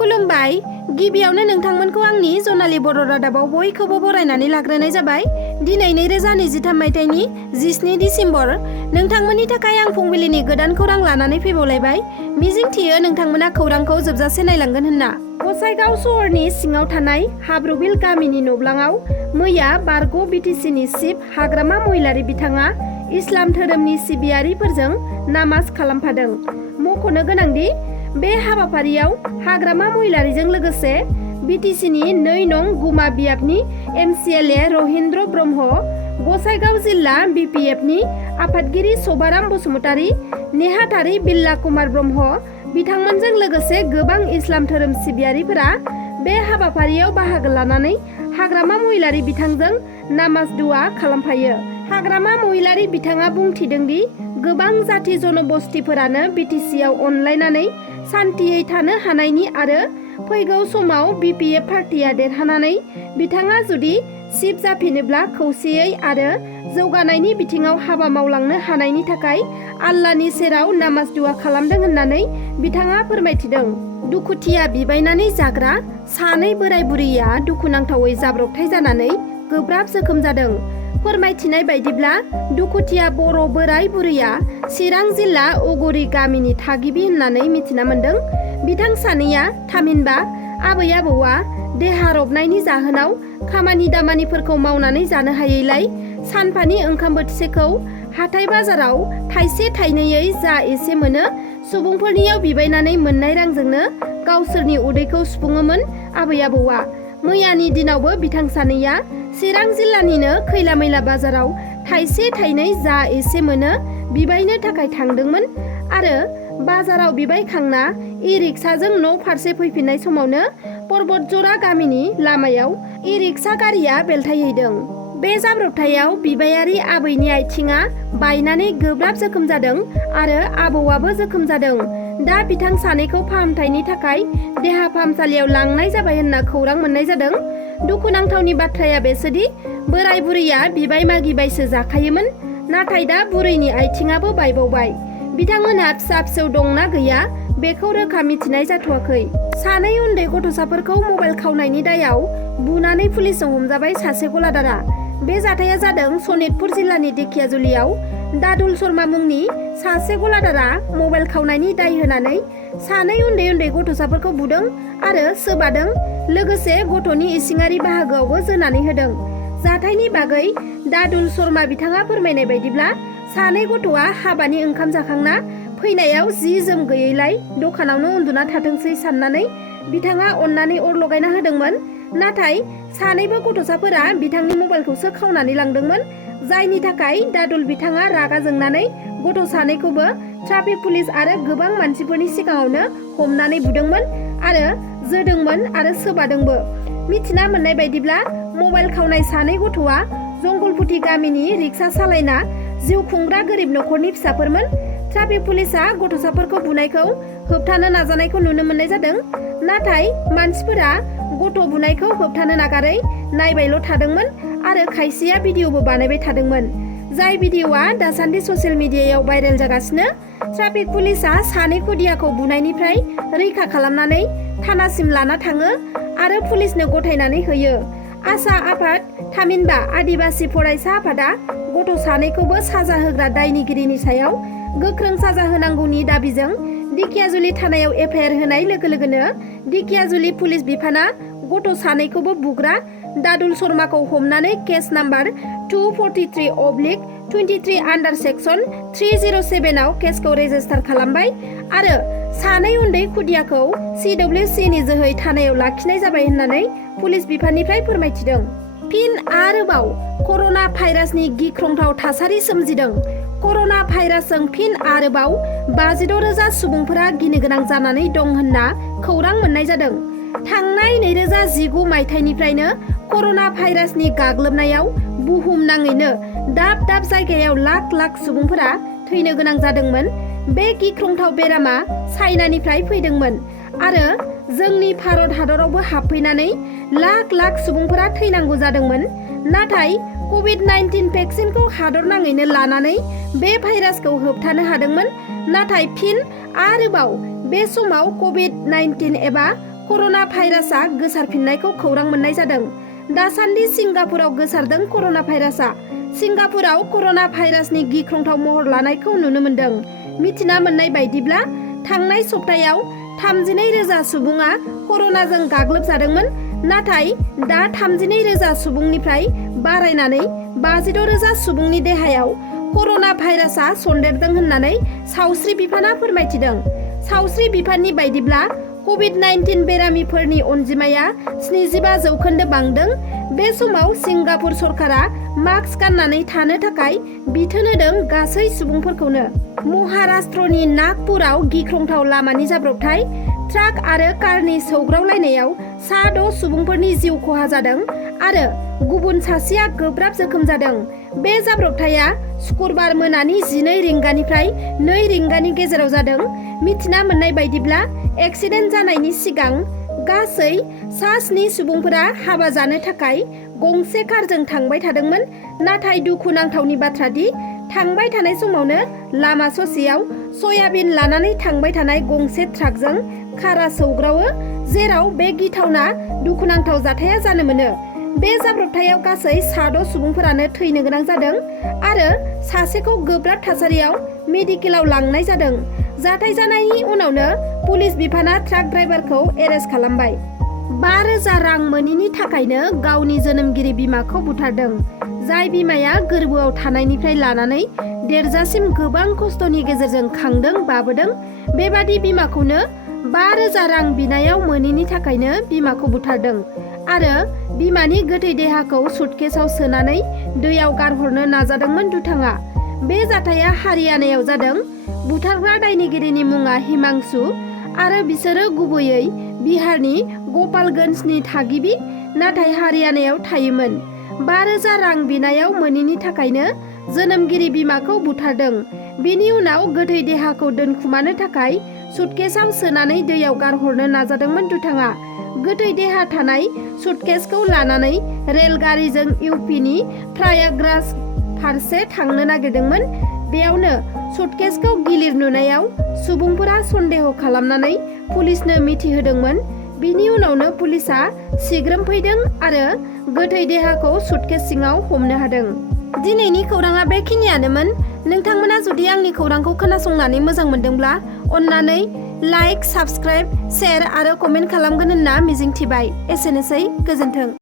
खुलुमबाय गिबियावनो नोंथांमोनखौ आंनि जनालि बर' रादाबाव बयखौबो बरायनानै लाग्रोनाय जाबाय। दिनै 2023 मायथाइनि 17 डिसेम्बर नोंथांमोननि थाखाय आं फुंबिलिनि गोदान खौरां लानानै फैबावलायबाय। मिजिंथियो नोंथांमोना खौरांखौ जोबजासे नायलांगोन होनना। गसाइगाव सहरनि सिङाव थानाय हाब्रुबिल गामिनि नब्लाङाव मैया बारग' बिटिसिनि चिफ हाग्रामा महिलारि बिथाङा इस्लाम धोरोमनि सिबियारिफोरजों नामाज खालामफादों। मख'नो गोनांदि बे हाबाफारियाव हाग्रामा महिलारिजों लोगोसे बिटिसिनि 2 नं गुमा बियाबनि MCLA रहिन्द्र ब्रह्म, गसाइगाव जिल्ला BPFनि आफादगिरि सभाराम बसुमतारी, नेहाथारि बिल्ला कुमार ब्रह्म बिथांमोनजों लोगोसे गोबां इस्लाम धोरोम सिबियारिफोरा बे हाबाफारियाव बाहागो लानानै हाग्रामा महिलारि बिथांजों नामाज दुआ खालामफायो। हाग्रामा महिलारि बिथाङा बुंथिदोंदि गोबां जाथि जनबस्तिफोरानो बिटिसिआव अनलायनानै सान्थियै थानो हानायनि आरो फैगौ समाव BPF पार्टिया देरहानानै बिथाङा जुदि चिफ जाफिनोब्ला खौसेयै आरो जौगानायनि बिथिङाव हाबा मावलांनो हानायनि थाखाय आल्लाहनि सेराव नामाज दुआ खालामदों होननानै बिथाङा फोरमायथिदों। दुखुथिया बिबायनानै जाग्रा सानै बोराय बुरैया दुखुनांथावै जाब्रबथाय जानानै गोब्राब जोखोम जादों। फोरमायथिनाय बायदिब्ला दुखुथिया बर' बोराय बुरैया चिरां जिल्ला अगुरि गामिनि थागिबि होननानै मिथिना मोन्दों। बिथां सानैया थामहिनबा आबै आबौआ देहा रबनायनि जाहोनाव खामानि दामानिफोरखौ मावनानै जानो हायैलाय सानफानि ओंखाम बोथिसेखौ हाथाय बाजाराव थाइसे थाइनैयै जा एसे मोनो सुबुंफोरनियाव बिबायनानै मोननाय रांजोंनो गावसोरनि उदैखौ सुफुङोमोन आबै आबौआ। मैयानि दिनावबो बिथां सानैया चिरां जिल्लानिनो खैला मैला बाजाराव थाइसे थाइनै जा एसे मोनो बिबायनो थाखाय थांदोंमोन आरो बाजाराव बिबायखांना इ-रिक्साजों न' फारसे फैफिननाय समावनो पर्बतजरा गामिनि लामायाव इ-रिक्सा गारिया बेलथायहैदों। बे जाब्रबथायाव बिबायारि आबैनि आथिङा बायनानै गोब्राब जोखोम जादों आरो आबौआबो जोखोम जादों। दा बिथां सानैखौ फाहामथायनि थाखाय देहा फाहामसालियाव लांनाय जाबाय होनना खौरां मोननाय जादों। दुखुनांथावनि बाथ्राया बेसोदि बोराय बुरैया बिबाय मागिबायसो जाखायोमोन, नाथाय दा बुरैनि आथिङाबो बायबावबाय। बिथांमोनहा फिसा फिसौ दंना गैया बेखौ रोखा मिथिनाय जाथ'वाखै। सानै उन्दै गथ'साफोरखौ मबाइल खावनायनि दायाव बुनानै पुलिसजों हमजाबाय सासे गलादारा। बे जाथाया जादों सनितपुर जिल्लानि दिखियाजुलियाव। दादुल शर्मा मुंनि सासे गलादारा मबाइल खावनायनि दाय होनानै सानै उन्दै उन्दै गथ'साफोरखौ बुदों आरो सोबादों, लोगोसे गथ'नि इसिङारि बाहागोआवबो जोनानै होदों। जाथायनि बागै दादुल शर्मा बिथाङा फोरमायनाय बायदिब्ला सानै गथ'आ हाबानि ओंखाम जाखांना फैनायाव जि जोम गैयैलाय दखानावनो उन्दुना थाथोंसै साननानै बिथाङा अननानै अर लगायना होदोंमोन। नाथाय सानैबो गथ'साफोरा बिथांनि मबाइलखौसो खावनानै लांदोंमोन, जायनि थाखाय दादुल बिथाङा रागा जोंनानै गथ' सानैखौबो ट्राफिक पुलिस आरो गोबां मानसिफोरनि सिगाङावनो हमनानै बुदोंमोन आरो जोदोंमोन आरो सोबादोंबो। मिथिना मोननाय बायदिब्ला मबाइल खावनाय सानै गथ'आ जंगलपुथि गामिनि रिक्सा सालायना जिउ खुंग्रा गोरिब न'खरनि फिसाफोरमोन। ट्राफिक पुलिसा गथ'साफोरखौ बुनायखौ होबथानो नाजानायखौ नुनो मोननाय जादों, नाथाय मानसिफोरा गथ' बुनायखौ होबथानो नागारै नायबायल' थादोंमोन आरो खायसेया भिडिअबो बानायबाय थादोंमोन, जाय भिडिअआ दासान्दि ससियेल मिडियायाव भाइरेल जागासिनो। ट्राफिक पुलिसा सानै खुदियाखौ बुनायनिफ्राय रैखा खालामनानै थानासिम लाना थाङो आरो पुलिसनो गथायनानै होयो। आसा आफाद थामहिनबा आदिबासि फरायसा आफादा गथ' सानैखौबो साजा होग्रा दायनिगिरिनि सायाव गोख्रों साजा होनांगौनि दाबिजों दिखियाजुलि थानायाव FIR होनाय लोगो लोगोनो दिखियाजुलि पुलिस बिफाना गथ' सानैखौबो बुग्रा दादुल शर्माखौ हमनानै केस नाम्बार 243/23 आन्डार सेक्सन 307 आव केसखौ रेजिस्टार खालामबाय आरो सानै उन्दै खुदियाखौ CWC नि जोहै थानायाव लाखिनाय जाबाय होननानै पुलिस बिफाननिफ्राय फोरमायथिदों। फिन आरोबाव कर'ना भाइरासनि गिख्रंथाव थासारि सोमजिदों। कर'ना भाइरासजों फिन आरोबाव 56,000 सुबुंफोरा गिनो गोनां जानानै दं होनना खौरां मोननाय जादों। थांनाय 2019 मायथाइनिफ्रायनो कर'ना भाइरासनि गाग्लोबनायाव बुहुम नाङैनो दाब दाब जायगायाव लाख लाख सुबुंफोरा थैनो गोनां जादोंमोन। बे गिख्रंथाव बेरामा चाइनानिफ्राय फैदोंमोन आरो जोंनि भारत हादरावबो हाबफैनानै लाख लाख सुबुंफोरा थैनांगौ जादोंमोन। नाथाय कभिड-19 भेक्सिनखौ हादर नाङैनो लानानै बे भाइरासखौ होबथानो हादोंमोन। नाथाय फिन आरोबाव बे समाव कभिड-19 एबा कर'ना भाइरासआ गोसारफिननायखौ खौरां मोननाय जादों। दासान्दि सिंगापुराव गोसारदों कर'ना भाइरासआ। सिंगापुराव कर'ना भाइरासनि गिख्रंथाव महर लानायखौ नुनो मोनदों। मिथिना मोननाय बायदिब्ला थांनाय सप्तायाव 32,000 सुबुङा कर'नाजों गाग्लोबजादोंमोन, नाथाय दा 32,000 सुबुंनिफ्राय बारायनानै 56,000 सुबुंनि देहायाव कर'ना भाइरासआ सन्देरदों होननानै सावस्रि बिफाना फोरमायथिदों। सावस्रि बिफाननि बायदिब्ला कभिड-19 बेरामिफोरनि अनजिमाया 75% बांदों। बे समाव सिंगापुर सरकारा मास्क गाननानै थानो थाखाय बिथोन होदों गासै सुबुंफोरखौनो। महाराष्ट्रनि नागपुराव गिख्रंथाव लामानि जाब्रबथाय। ट्राक आरो कारनि सौग्रावलायनायाव 6 सुबुंफोरनि जिउ खहा जादों आरो गुबुन सासेया गोब्राब जोखोम जादों। बे जाब्रबथाया शुक्रबार मोनानि 12 रिंगानिफ्राय 2 रिंगानि गेजेराव जादों। मिथिना मोननाय बायदिब्ला एक्सिडेन्ट जानायनि सिगां गासै 7 सुबुंफोरा हाबा जानो थाखाय गंसे कारजों थांबाय थादोंमोन, नाथाय दुखुनांथावनि बाथ्रा दि थांबाय थानाय समावनो लामा ससेयाव सयाबिन लानानै थांबाय थानाय गंसे ट्राकजों कारा सौग्रावो, जेराव बे गिथावना दुखुनांथाव जाथाया जानो मोनो। बे जाब्रबथायाव गासै 6 सुबुंफोरानो थैनो गोनां जादों आरो सासेखौ गोब्राब थासारियाव मेडिकेलाव लांनाय जादों। जाथाय जानायनि उनावनो पुलिस बिफाना ट्राक ड्राइभारखौ एरेस्ट खालामबाय। 5,000 रां मोनिनि थाखायनो गावनि जोनोमगिरि बिमाखौ बुथारदों। जाय बिमाया गोरबोआव थानायनिफ्राय लानानै देरजासिम गोबां खस्थ'नि गेजेरजों खांदों बाबोदों, बेबादि बिमाखौनो 5,000 रां बिनायाव मोनिनि थाखायनो बिमाखौ बुथारदों आरो बिमानि गोथै देहाखौ सुटकेसआव सोनानै दैयाव गारहरनो नाजादोंमोन दुथाङा। बे जाथाया हारियानायाव जादों। बुथारग्रा दायनिगिरिनि मुङा हिमांशु आरो बिसोरो गुबैयै बिहारनि गपालगन्जनि थागिबि, नाथाय हारियानायाव थायोमोन। 5,000 रां बिनायाव मोनिनि थाखायनो जोनोमगिरि बिमाखौ बुथारदों। बिनि उनाव गोथै देहाखौ दोनखुमानो थाखाय सुटकेसआव सोनानै दैयाव गारहरनो नाजादोंमोन दुथाङा। गोथै देहा थानाय सुटकेसखौ लानानै रेलगारिजों इउपिनि प्रयागराज फारसे थांनो नागिरदोंमोन। बेयावनो सुटकेसखौ गिलिर नुनायाव सुबुंफोरा सन्देह खालामनानै पुलिसनो मिथिहोदोंमोन। बिनि उनावनो पुलिसआ सिग्रोमफैदों आरो गोथै देहाखौ सुटकेस सिङाव हमनो हादों। दिनैनि खौराङा बेखिनियानोमोन। नोंथांमोना जुदि आंनि खौरांखौ खोनासंनानै मोजां मोनदोंब्ला अन्नानै लाइक, साबस्क्राइब, शेयार आरो कमेन्ट खालामगोन होनना मिजिंथिबाय। एसेनोसै, गोजोन्थों।